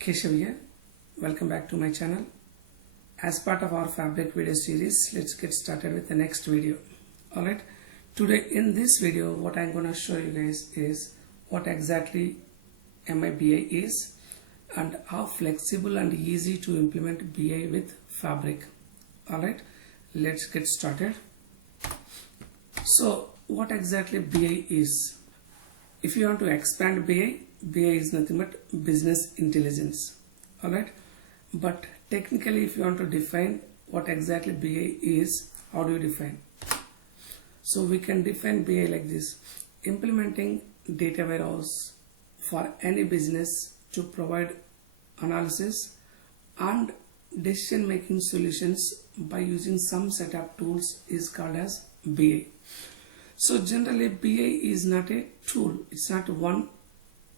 Keshav here. Welcome back to my channel. As part of our Fabric video series, let's get started with the next video. Alright, today in this video what I'm going to show you guys is what exactly MIBI is and how flexible and easy to implement BI with Fabric. Alright, let's get started. So what exactly BI is? If you want to expand BI is nothing but business intelligence. Alright, but technically if you want to define what exactly BI is, how do you define? So we can define BI like this: implementing data warehouse for any business to provide analysis and decision making solutions by using some set of tools is called as BI. So generally BI is not a tool, it's not one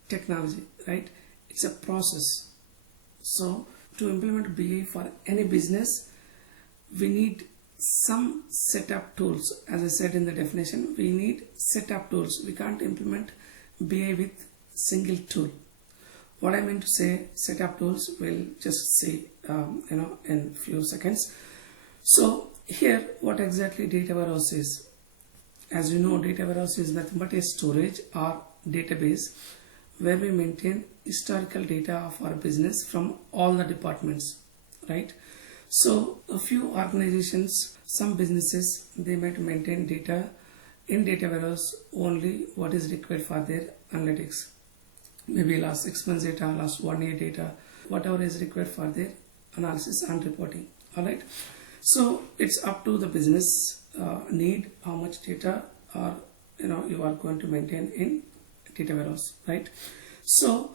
technology, right? It's a process. So to implement BI for any business, we need some setup tools. As I said in the definition, we need setup tools. We can't implement BI with single tool. What I mean to say setup tools, we'll just see in few seconds. So here what exactly data warehouse is? As you know, data warehouse is nothing but a storage or database where we maintain historical data of our business from all the departments, right? So a few organizations, some businesses, they might maintain data in data warehouse only what is required for their analytics. Maybe last 6 months data, last 1 year data, whatever is required for their analysis and reporting. Alright, so it's up to the business need how much data or you are going to maintain in data warehouse, right? So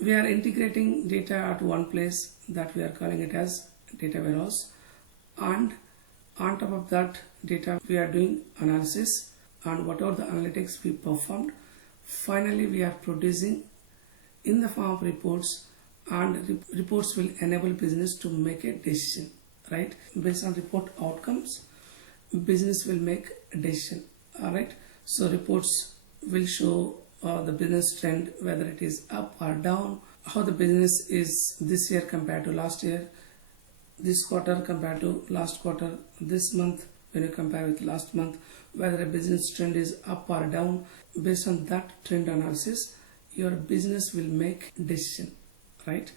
we are integrating data at one place that we are calling it as data warehouse, and on top of that data we are doing analysis, and whatever the analytics we performed, finally we are producing in the form of reports, and reports will enable business to make a decision, right? Based on report outcomes, business will make a decision. Alright, so reports will show the business trend, whether it is up or down, how the business is this year compared to last year, this quarter compared to last quarter, this month when you compare with last month, whether a business trend is up or down. Based on that trend analysis, your business will make decision, right?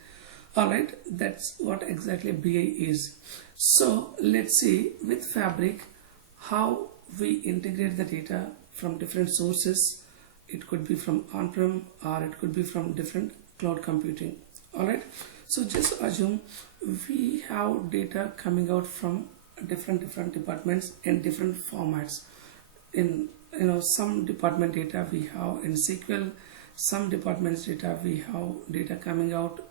Alright, that's what exactly BI is. So let's see with Fabric how we integrate the data from different sources. It could be from on-prem or it could be from different cloud computing. Alright, so just assume we have data coming out from different departments in different formats. In some department data we have in SQL, some departments data we have data coming out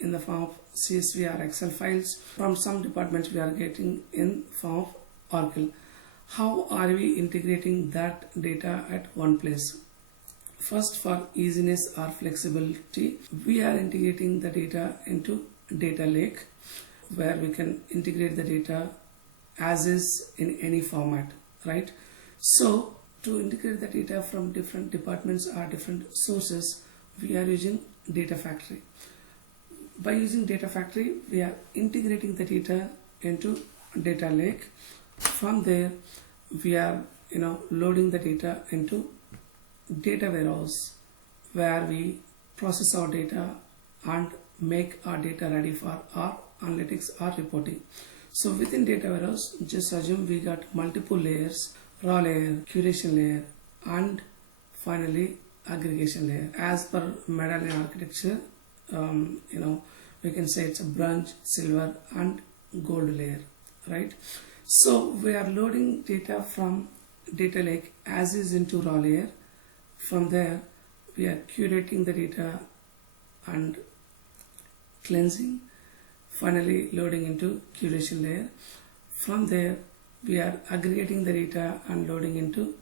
in the form of CSV or Excel files. From some departments we are getting in form of Oracle. How are we integrating that data at one place? First, for easiness or flexibility, we are integrating the data into data lake, where we can integrate the data as is in any format, right? So to integrate the data from different departments or different sources, we are using data factory. By using data factory, we are integrating the data into data lake. From there we are loading the data into data warehouse, where we process our data and make our data ready for our analytics or reporting. So within data warehouse, just assume we got multiple layers: raw layer, curation layer, and finally aggregation layer. As per medallion architecture, we can say it's a bronze, silver and gold layer, right? So we are loading data from data lake as is into raw layer. From there we are curating the data and cleansing, finally loading into curation layer. From there we are aggregating the data and loading into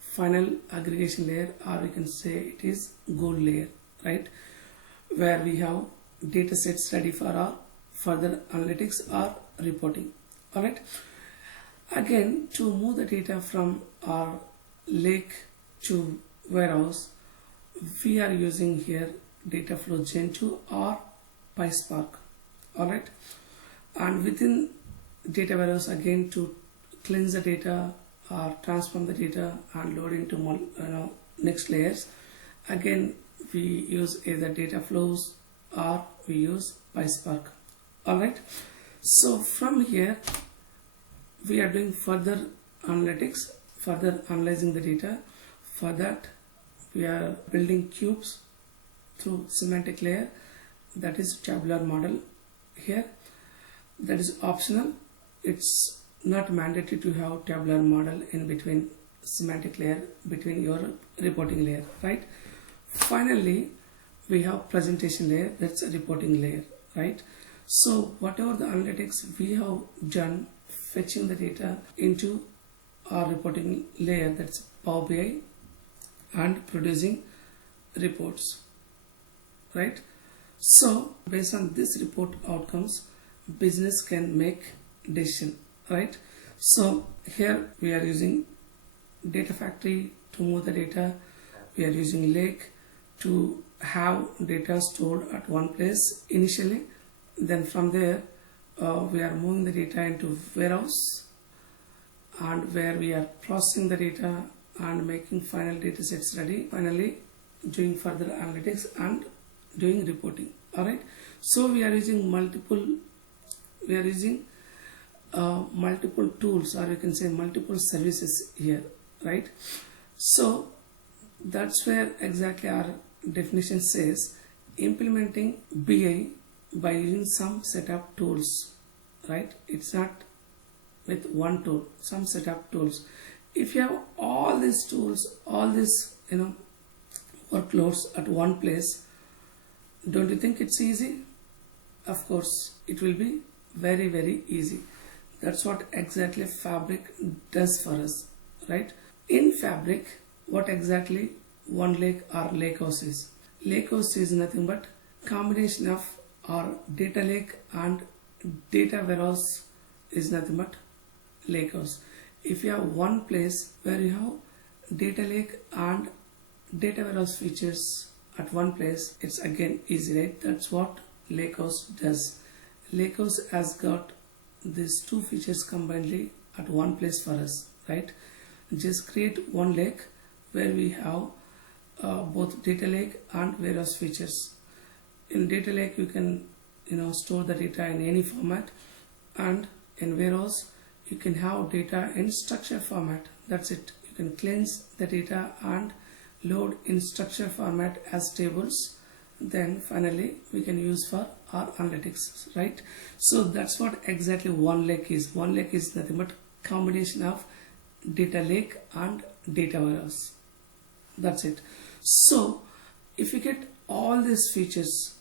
final aggregation layer, or we can say it is gold layer, right, where we have data sets ready for our further analytics or reporting. Alright, again, to move the data from our lake to warehouse, we are using here data flow Gen 2 or PySpark. Alright, and within data warehouse, again, to cleanse the data or transform the data and load into next layers, again we use either data flows or we use PySpark. Alright, so from here we are doing further analytics, further analyzing the data. For that we are building cubes through semantic layer, that is tabular model. Here that is optional, it's not mandatory to have tabular model in between semantic layer, between your reporting layer, right? Finally we have presentation layer, that's a reporting layer, right? So whatever the analytics we have done, fetching the data into our reporting layer, that's Power BI, and producing reports, right? So based on this report outcomes, business can make decision, right? So here we are using data factory to move the data, we are using lake to have data stored at one place initially, then from there we are moving the data into warehouse, and where we are processing the data and making final data sets ready, finally doing further analytics and doing reporting. Alright, so we are using multiple tools, or you can say multiple services here, right? So that's where exactly our definition says implementing BI by using some set of tools, right? It's not with one tool, some set of tools. If you have all these tools, all these workloads at one place, don't you think it's easy? Of course it will be very, very easy. That's what exactly Fabric does for us, right? In Fabric, what exactly one lake or lakehouse is? Lakehouse is nothing but combination of our data lake and data warehouse is nothing but lakehouse. If you have one place where you have data lake and data warehouse features at one place, it's again easy, right? That's what lakehouse does. Lakehouse has got these two features combinedly at one place for us, right? Just create one lake where we have both data lake and warehouse features. In data lake you can store the data in any format, and in warehouse you can have data in structured format. That's it. You can cleanse the data and load in structured format as tables, then finally we can use for our analytics, right? So that's what exactly one lake is. One lake is nothing but combination of data lake and data warehouse. That's it. So if you get all these features,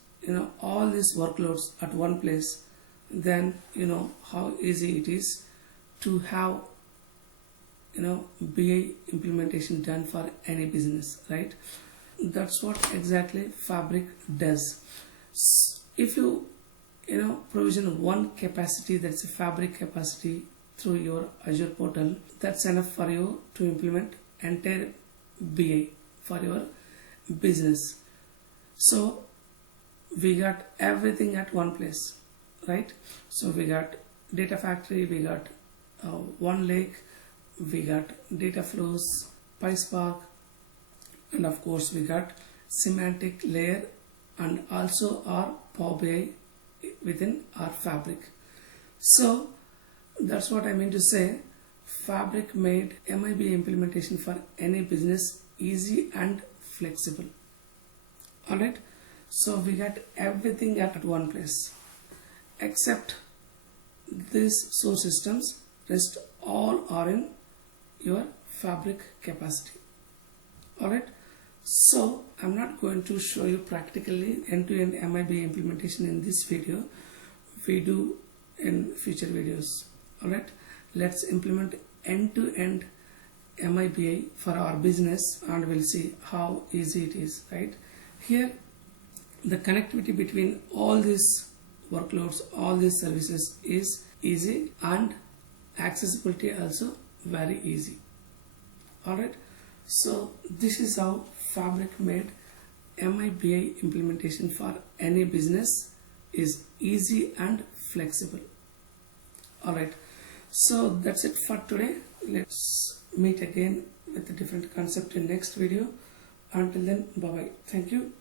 all these workloads at one place, then you know how easy it is to have BI implementation done for any business, right? That's what exactly Fabric does. If you provision one capacity, that's a Fabric capacity, through your Azure portal, that's enough for you to implement entire BI for your business. So we got everything at one place, right? So we got data factory, we got one lake, we got data flows, PySpark, and of course we got semantic layer, and also our Power BI within our Fabric. So that's what I mean to say. Fabric made MIBI implementation for any business easy and flexible. Alright, so we got everything at one place except these source systems, rest all are in your Fabric capacity. Alright, so I'm not going to show you practically end-to-end MIBI implementation in this video. We do in future videos. Alright, let's implement end-to-end MIBI for our business and we'll see how easy it is, right? Here the connectivity between all these workloads, all these services is easy, and accessibility also very easy. Alright, so this is how Fabric made MIBI implementation for any business is easy and flexible. Alright, so that's it for today. Let's meet again with a different concept in next video. Until then, bye bye. Thank you.